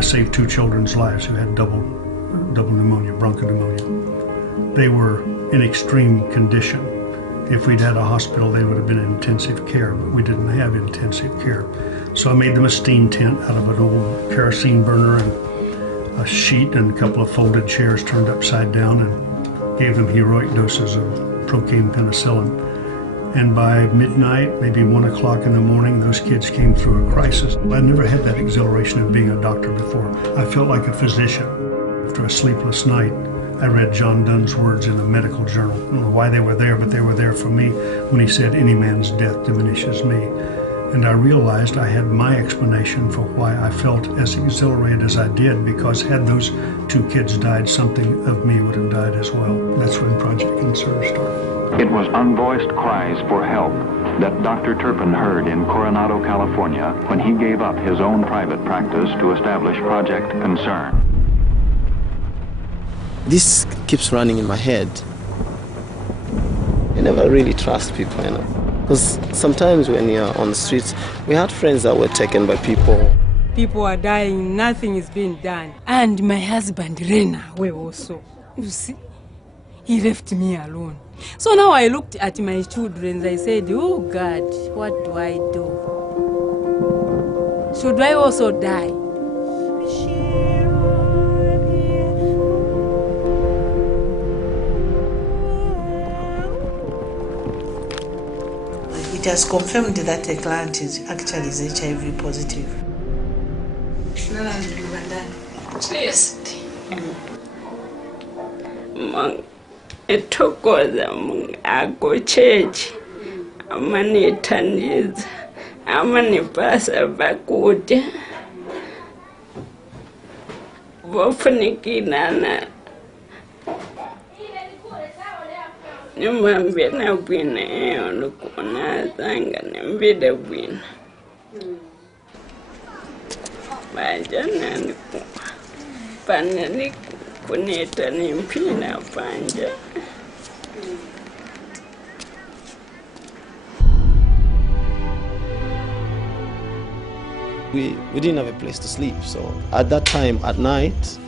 I saved 2 children's lives who had double pneumonia, bronchopneumonia. They were in extreme condition. If we'd had a hospital, they would have been in intensive care, but we didn't have intensive care. So I made them a steam tent out of an old kerosene burner and a sheet and a couple of folded chairs turned upside down, and gave them heroic doses of procaine penicillin. And by midnight, maybe 1 o'clock in the morning, those kids came through a crisis. I never had that exhilaration of being a doctor before. I felt like a physician. After a sleepless night, I read John Donne's words in a medical journal. I don't know why they were there, but they were there for me when he said, "Any man's death diminishes me." And I realized I had my explanation for why I felt as exhilarated as I did, because had those 2 kids died, something of me would have died as well. That's when Project Conserve started. It was unvoiced cries for help that Dr. Turpin heard in Coronado, California, when he gave up his own private practice to establish Project Concern. This keeps running in my head. You never really trust people, you know. Because sometimes when you're on the streets, we had friends that were taken by people. People are dying, nothing is being done. And my husband ran away also. You see, he left me alone. So now I looked at my children, I said, oh God, what do I do? Should I also die? It has confirmed that the client is actually HIV positive. Ethokoza ako church amanithandiza amanipasa bakude vofunikilana nimambena bwina eyolukuna zanga nembide bwina bajana panani kuneta nimpina panja. We didn't have a place to sleep, so at that time, at night,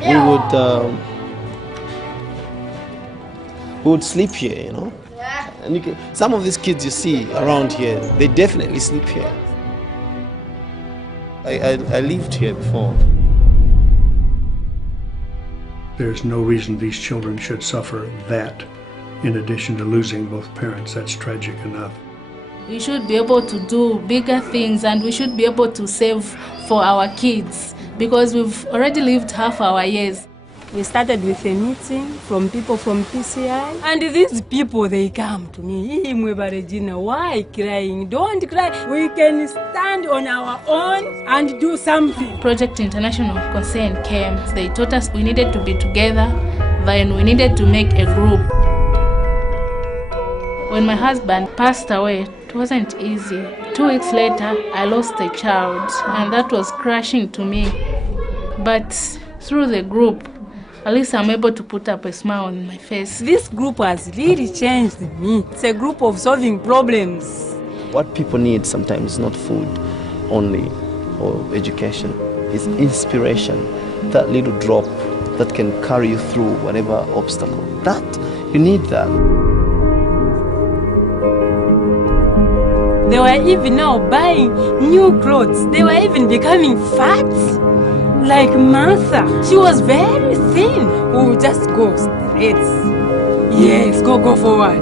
we would sleep here, you know. And some of these kids you see around here, they definitely sleep here. I lived here before. There's no reason these children should suffer that in addition to losing both parents. That's tragic enough. We should be able to do bigger things, and we should be able to save for our kids, because we've already lived half our years. We started with a meeting from people from PCI, and these people, they come to me, Regina, why crying? Don't cry. We can stand on our own and do something. Project International Concern came. They taught us we needed to be together, then we needed to make a group. When my husband passed away, it wasn't easy. 2 weeks later, I lost a child, and that was crushing to me. But through the group, at least I'm able to put up a smile on my face. This group has really changed me. It's a group of solving problems. What people need sometimes is not food only or education. It's inspiration, that little drop that can carry you through whatever obstacle. You need that. They were even now buying new clothes. They were even becoming fat. Like Martha. She was very thin. We would just go straight. Yes, go forward.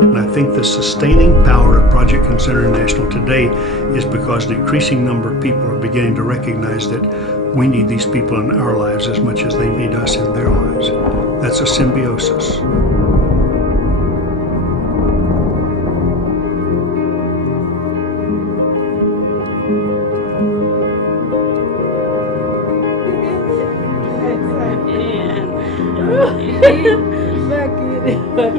And I think the sustaining power of Project Consider International today is because an increasing number of people are beginning to recognize that we need these people in our lives as much as they need us in their lives. That's a symbiosis. Back